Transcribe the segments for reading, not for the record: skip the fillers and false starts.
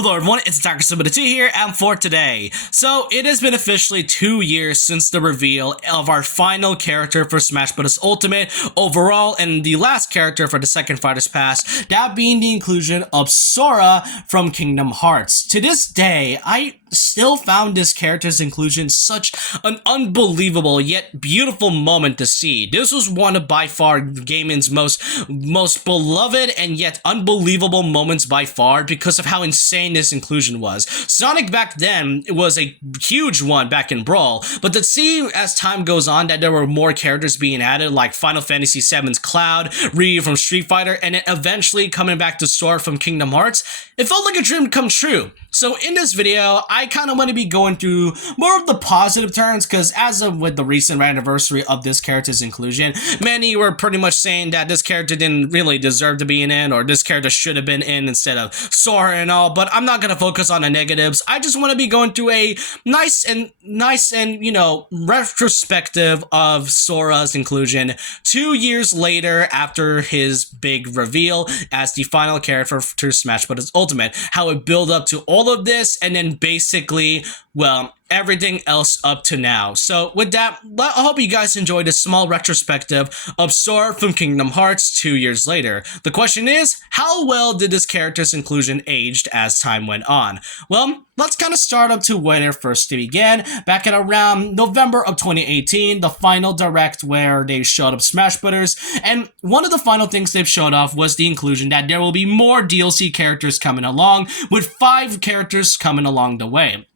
Hello everyone, it's Dr. Submitted here, and for today. So, it has been officially 2 years since the reveal of our final character for Smash Bros. Ultimate overall, and the last character for the second Fighters Pass, that being the inclusion of Sora from Kingdom Hearts. To this day, I still found this character's inclusion such an unbelievable yet beautiful moment to see. This was one of by far gaming's most beloved and yet unbelievable moments by far because of how insane this inclusion was. Sonic back then was a huge one back in Brawl, but to see as time goes on that there were more characters being added like Final Fantasy VII's Cloud, Ryu from Street Fighter, and then eventually coming back to Sora from Kingdom Hearts, it felt like a dream come true. So in this video, I kind of want to be going through more of the positive turns because as of with the recent anniversary of this character's inclusion, many were pretty much saying that this character didn't really deserve to be in or this character should have been in instead of Sora and all, but I'm not going to focus on the negatives. I just want to be going through a nice and you know, retrospective of Sora's inclusion 2 years later after his big reveal as the final character to Smash Bros. Ultimate, how it built up to all of this and then basically, well, everything else up to now. So with that, I hope you guys enjoyed this small retrospective of Sora from Kingdom Hearts 2 years later. The question is, how well did this character's inclusion aged as time went on? Well, let's kind of start up to when it first began, back at around November of 2018, the final direct where they showed up Smash Bros. And one of the final things they've showed off was the inclusion that there will be more DLC characters coming along, with 5 characters coming along the way.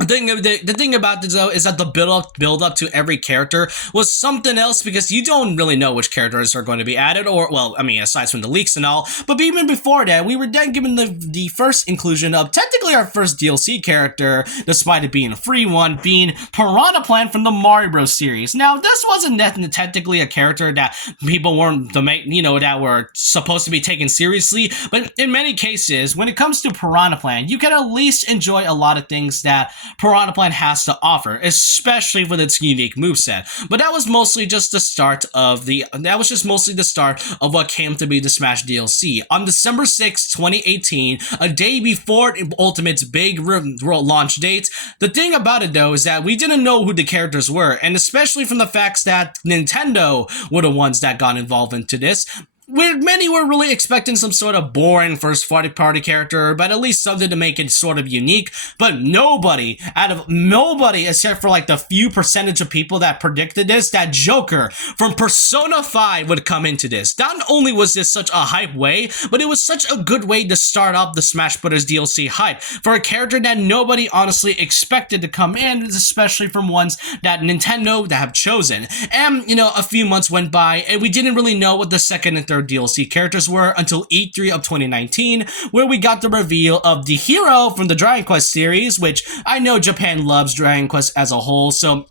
The thing about this though is that the build up to every character was something else because you don't really know which characters are going to be added, or well, I mean, aside from the leaks and all, but even before that, we were then given the first inclusion of technically our first DLC character, despite it being a free one, being Piranha Plant from the Mario Bros. Series. Now, this wasn't technically a character that people weren't that were supposed to be taken seriously, but in many cases, when it comes to Piranha Plant, you can at least enjoy a lot of things that Piranha Plant has to offer, especially with its unique moveset. But that was mostly just the start of what came to be the Smash DLC. On December 6, 2018, a day before Ultimate's big launch date, the thing about it though is that we didn't know who the characters were, and especially from the facts that Nintendo were the ones that got involved into this. Many were really expecting some sort of boring first party character, but at least something to make it sort of unique. But nobody, except for like the few percentage of people that predicted this, that Joker from Persona 5 would come into this. Not only was this such a hype way, but it was such a good way to start off the Smash Bros. DLC hype for a character that nobody honestly expected to come in, especially from ones that Nintendo have chosen. And, you know, a few months went by and we didn't really know what the second and third DLC characters were until E3 of 2019, where we got the reveal of the hero from the Dragon Quest series, which I know Japan loves Dragon Quest as a whole, so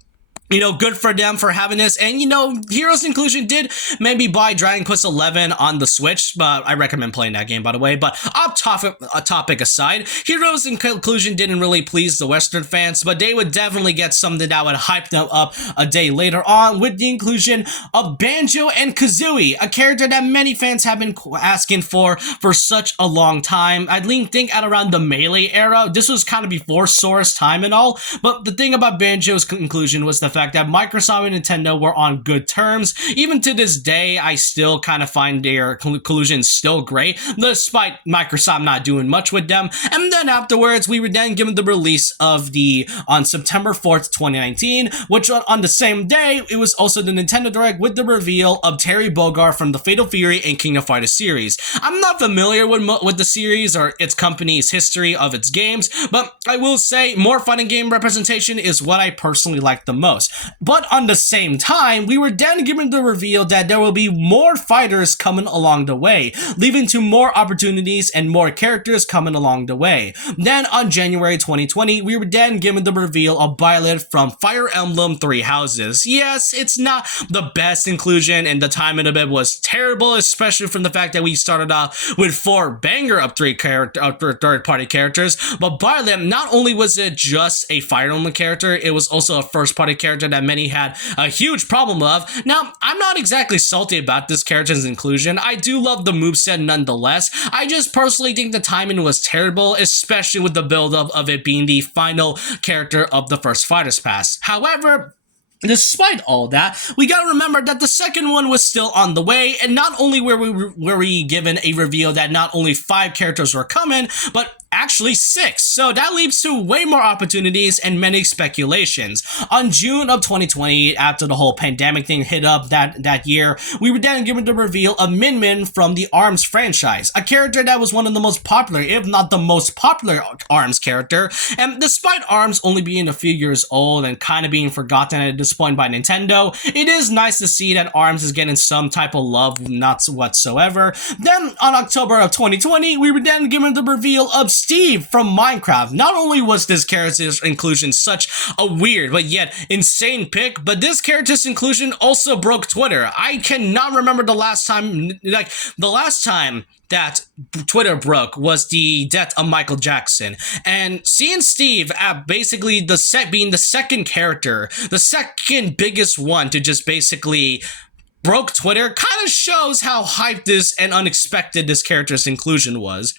you know, good for them for having this. And, you know, Heroes Inclusion did maybe buy Dragon Quest 11 on the Switch, but I recommend playing that game, by the way. But topic aside, Heroes Inclusion didn't really please the Western fans, but they would definitely get something that would hype them up a day later on with the inclusion of Banjo and Kazooie, a character that many fans have been asking for such a long time. I think at around the Melee era. This was kind of before Sora's time and all, but the thing about Banjo's inclusion was the fact that Microsoft and Nintendo were on good terms. Even to this day, I still kind of find their collusion still great, despite Microsoft not doing much with them. And then afterwards, we were then given the release of on September 4th, 2019, which on the same day, it was also the Nintendo Direct with the reveal of Terry Bogard from the Fatal Fury and King of Fighters series. I'm not familiar with the series or its company's history of its games, but I will say more fighting game representation is what I personally like the most. But on the same time, we were then given the reveal that there will be more fighters coming along the way, leading to more opportunities and more characters coming along the way. Then on January 2020, we were then given the reveal of Violet from Fire Emblem Three Houses. Yes, it's not the best inclusion, and the timing of it was terrible, especially from the fact that we started off with 4 banger up third-party characters, but Violet, not only was it just a Fire Emblem character, it was also a first-party character character that many had a huge problem of. Now, I'm not exactly salty about this character's inclusion. I do love the moveset nonetheless. I just personally think the timing was terrible, especially with the build-up of it being the final character of the first Fighters Pass. However, despite all that, we gotta remember that the second one was still on the way, and not only were we given a reveal that not only 5 characters were coming, but actually 6. So that leads to way more opportunities and many speculations. On June of 2020, after the whole pandemic thing hit up that year, we were then given the reveal of Min Min from the ARMS franchise, a character that was one of the most popular, if not the most popular ARMS character. And despite ARMS only being a few years old and kind of being forgotten at this point by Nintendo, it is nice to see that ARMS is getting some type of love, not whatsoever. Then on October of 2020, we were then given the reveal of Steve from Minecraft. Not only was this character's inclusion such a weird but yet insane pick, but this character's inclusion also broke Twitter. I cannot remember the last time that Twitter broke was the death of Michael Jackson. And seeing Steve at basically being the second character, the second biggest one to just basically broke Twitter, kind of shows how hyped this and unexpected this character's inclusion was.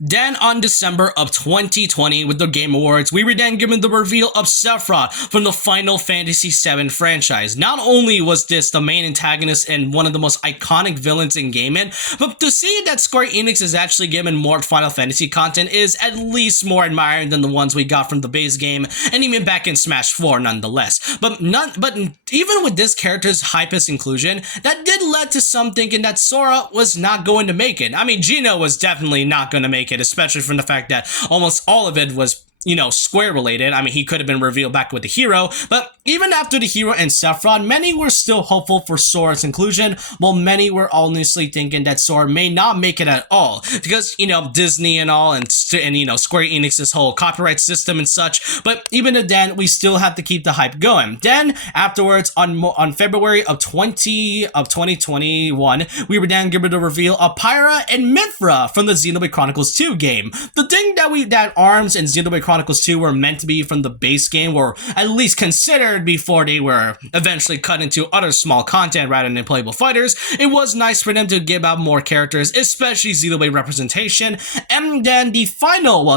Then on December of 2020 with the Game Awards, we were then given the reveal of Sephiroth from the Final Fantasy VII franchise. Not only was this the main antagonist and one of the most iconic villains in gaming, but to see that Square Enix is actually given more Final Fantasy content is at least more admiring than the ones we got from the base game and even back in Smash 4 nonetheless. But even with this character's hypest inclusion, that did lead to some thinking that Sora was not going to make it. I mean, Gino was definitely not going to make it, especially from the fact that almost all of it was, Square related. I mean, he could have been revealed back with the hero, but even after the hero and Sephiroth, many were still hopeful for Sora's inclusion, while many were honestly thinking that Sora may not make it at all, because, Disney and all, and Square Enix's whole copyright system and such, but even then, we still have to keep the hype going. Then, afterwards, on February of 2021, we were then given the reveal of Pyra and Mythra from the Xenoblade Chronicles 2 game. The thing that ARMS and Xenoblade Chronicles 2 were meant to be from the base game, or at least considered before they were eventually cut into other small content rather than playable fighters, it was nice for them to give out more characters, especially Xenoblade representation. And then the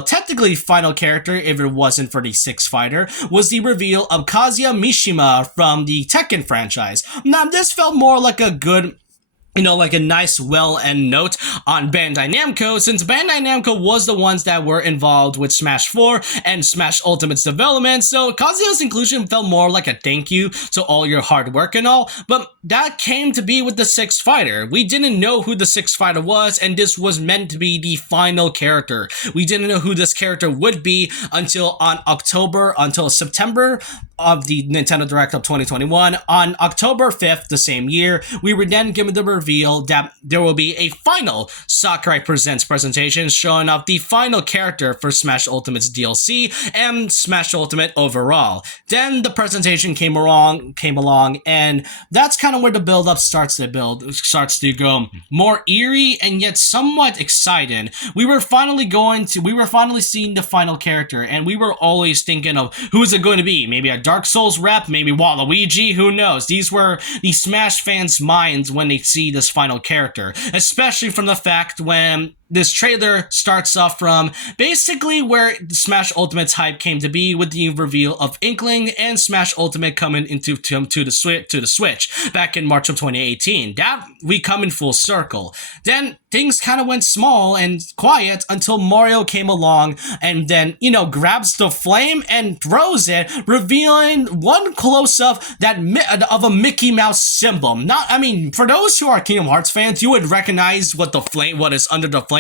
technically final character, if it wasn't for the 6th fighter, was the reveal of Kazuya Mishima from the Tekken franchise. Now, this felt more like a good, like a nice well-end note on Bandai Namco, since Bandai Namco was the ones that were involved with Smash 4 and Smash Ultimate's development, so Kazuya's inclusion felt more like a thank you to all your hard work and all, but that came to be with the 6th fighter. We didn't know who the 6th fighter was, and this was meant to be the final character. We didn't know who this character would be until September of the Nintendo Direct of 2021. On October 5th, the same year, we were then given the reveal that there will be a final Sakurai Presents presentation showing off the final character for Smash Ultimate's DLC and Smash Ultimate overall. Then the presentation came along, and that's kind of where the build-up starts to go more eerie and yet somewhat exciting. We were finally seeing the final character, and we were always thinking of who's it going to be. Maybe a Dark Souls rep, maybe Waluigi, who knows? These were the Smash fans' minds when they see this final character, especially from the fact when this trailer starts off from basically where Smash Ultimate's hype came to be, with the reveal of Inkling and Smash Ultimate coming to the Switch back in March of 2018. That we come in full circle. Then things kind of went small and quiet until Mario came along and then, grabs the flame and throws it, revealing one close-up of a Mickey Mouse symbol. For those who are Kingdom Hearts fans, you would recognize what is under the flame.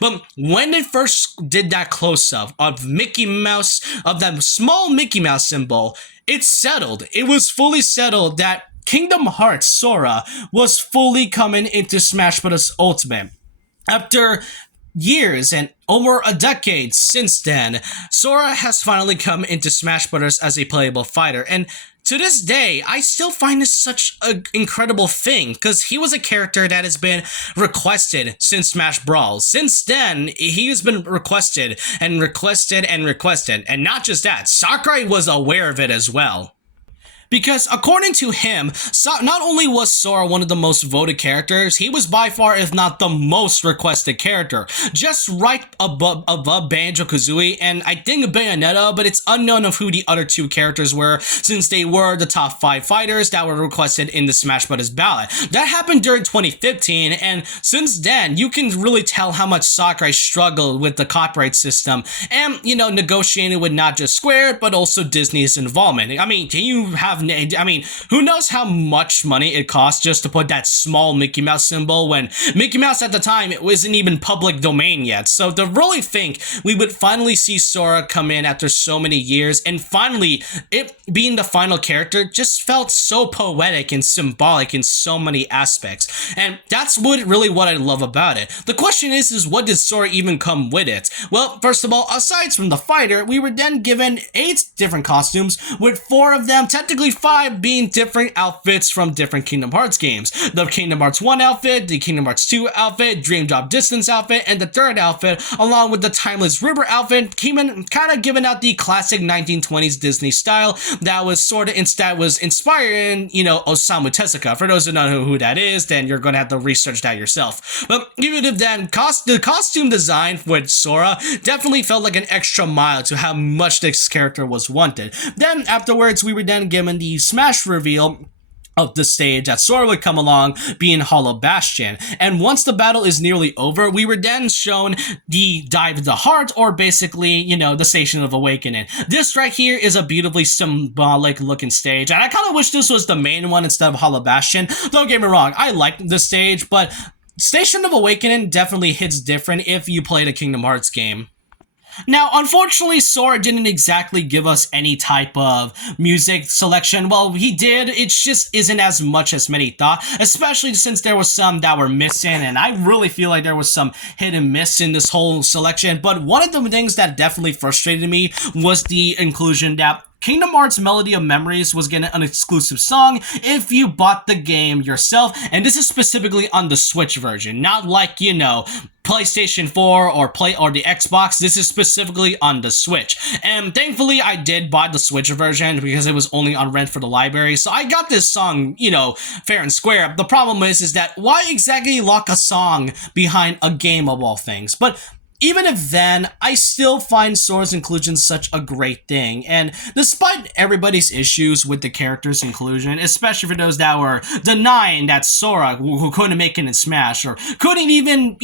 But when they first did that close-up of Mickey Mouse, of that small Mickey Mouse symbol, it's settled. It was fully settled that Kingdom Hearts Sora was fully coming into Smash Bros. Ultimate. After years and over a decade since then, Sora has finally come into Smash Bros. As a playable fighter, and to this day, I still find this such an incredible thing, because he was a character that has been requested since Smash Brawl. Since then, he has been requested and requested and requested, and not just that, Sakurai was aware of it as well. Because according to him, not only was Sora one of the most voted characters, he was by far, if not the most requested character, just right above Banjo-Kazooie and I think Bayonetta, but it's unknown of who the other two characters were since they were the top 5 fighters that were requested in the Smash Bros. Ballot. That happened during 2015, and since then, you can really tell how much Sakurai struggled with the copyright system and, negotiating with not just Square, but also Disney's involvement. I mean, who knows how much money it costs just to put that small Mickey Mouse symbol when Mickey Mouse at the time, it wasn't even public domain yet. So to really think we would finally see Sora come in after so many years and finally it being the final character just felt so poetic and symbolic in so many aspects. And that's what I love about it. The question is what did Sora even come with it? Well, first of all, aside from the fighter, we were then given 8 different costumes, with 4 of them, technically 5, being different outfits from different Kingdom Hearts games. The Kingdom Hearts 1 outfit, the Kingdom Hearts 2 outfit, Dream Drop Distance outfit, and the third outfit, along with the Timeless River outfit, kind of giving out the classic 1920s Disney style that was inspired in, Osamu Tezuka. For those who don't know who that is, then you're going to have to research that yourself. But even if then, the costume design with Sora definitely felt like an extra mile to how much this character was wanted. Then afterwards, we were then given the Smash reveal of the stage that Sora would come along being Hollow Bastion. And once the battle is nearly over, we were then shown the Dive of the Heart, or basically, the Station of Awakening. This right here is a beautifully symbolic looking stage, and I kind of wish this was the main one instead of Hollow Bastion. Don't get me wrong, I like the stage, but Station of Awakening definitely hits different if you played a Kingdom Hearts game. Now, unfortunately, Sora didn't exactly give us any type of music selection. Well, he did, it just isn't as much as many thought, especially since there was some that were missing, and I really feel like there was some hit and miss in this whole selection. But one of the things that definitely frustrated me was the inclusion that Kingdom Hearts Melody of Memories was getting an exclusive song if you bought the game yourself, and this is specifically on the Switch version, not like, PlayStation 4 or the Xbox. This is specifically on the Switch. And thankfully I did buy the Switch version because it was only on rent for the library. So I got this song, fair and square. The problem is that why exactly lock a song behind a game of all things? But even if then, I still find Sora's inclusion such a great thing, and despite everybody's issues with the character's inclusion, especially for those that were denying that Sora, who couldn't make it in Smash, or couldn't even,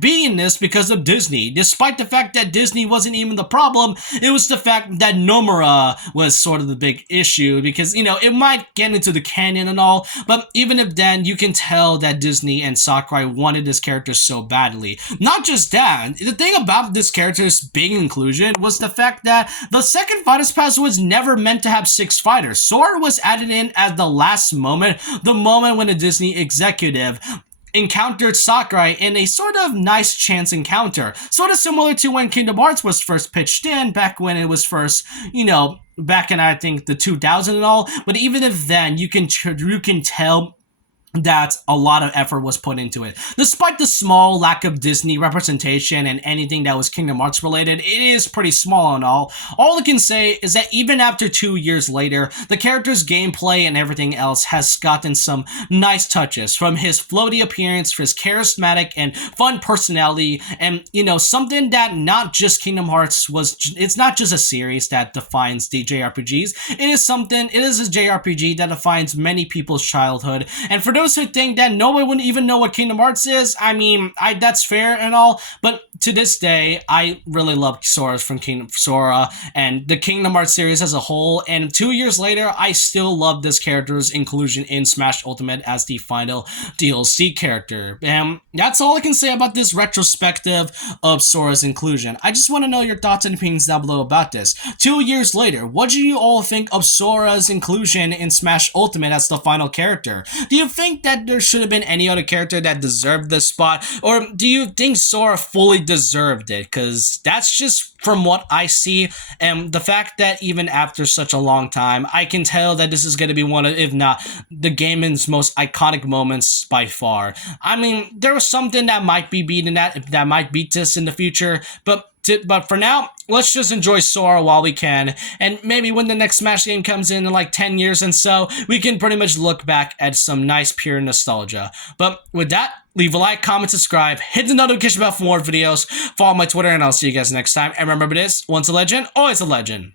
be in this because of Disney, despite the fact that Disney wasn't even the problem, it was the fact that Nomura was sort of the big issue, because, it might get into the canon and all, but even if then, you can tell that Disney and Sakurai wanted this character so badly. Not just that, the thing about this character's big inclusion was the fact that the second Fighters Pass was never meant to have 6 fighters. Sora was added in at the last moment, the moment when a Disney executive encountered Sakurai in a sort of nice chance encounter. Sort of similar to when Kingdom Hearts was first pitched in, back when it was first, back in I think the 2000 and all. But even if then, you can tell that a lot of effort was put into it. Despite the small lack of Disney representation and anything that was Kingdom Hearts related, it is pretty small and all. All I can say is that even after 2 years later, the character's gameplay and everything else has gotten some nice touches, from his floaty appearance, his charismatic and fun personality, and something that not just Kingdom Hearts it's not just a series that defines the JRPGs, it is a JRPG that defines many people's childhood, and for those who think that no one would even know what Kingdom Hearts is, that's fair and all, but to this day, I really love Sora and the Kingdom Hearts series as a whole, and 2 years later, I still love this character's inclusion in Smash Ultimate as the final DLC character. And that's all I can say about this retrospective of Sora's inclusion. I just want to know your thoughts and opinions down below about this. 2 years later, what do you all think of Sora's inclusion in Smash Ultimate as the final character? Do you think that there should have been any other character that deserved this spot, or do you think Sora fully deserved it? Because that's just from what I see, and the fact that even after such a long time, I can tell that this is going to be one of, if not the game's most iconic moments by far. There was something that might be beating that might beat this in the future, but But for now, let's just enjoy Sora while we can, and maybe when the next Smash game comes in like 10 years and so, we can pretty much look back at some nice pure nostalgia. But with that, leave a like, comment, subscribe, hit the notification bell for more videos, follow my Twitter, and I'll see you guys next time. And remember this, once a legend, always a legend.